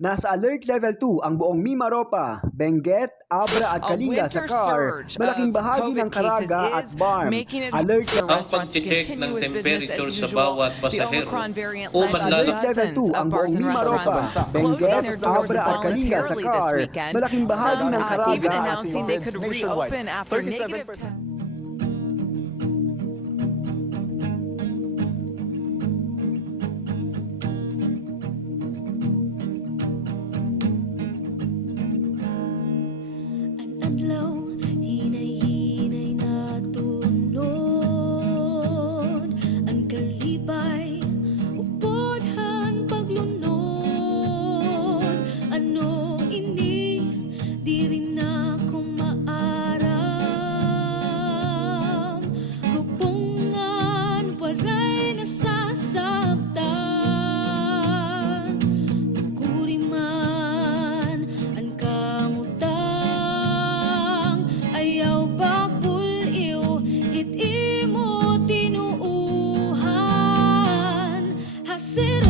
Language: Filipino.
Nasa alert level 2 ang buong Mimaropa, Benguet, Abra at Kalinga sa CAR. Malaking bahagi ng Caraga at BARM. Alert Ang pag-check ng temperature sa bawat pasahero o alert level 2 ang buong Mimaropa, Benguet, Abra at Kalinga sa CAR. Malaking bahagi ng Caraga even at announcing they could reopen after negative 10. Adlaw, hinay-hinay na tunod. Ang kalipay, upodhan paglunod. Ano ini, di rin ako maaram. Gupungan, waray nasasabtan. Kuriman, ang kamutang. Ayaw bakul iyo, hit imo tinuuhan. Hasiro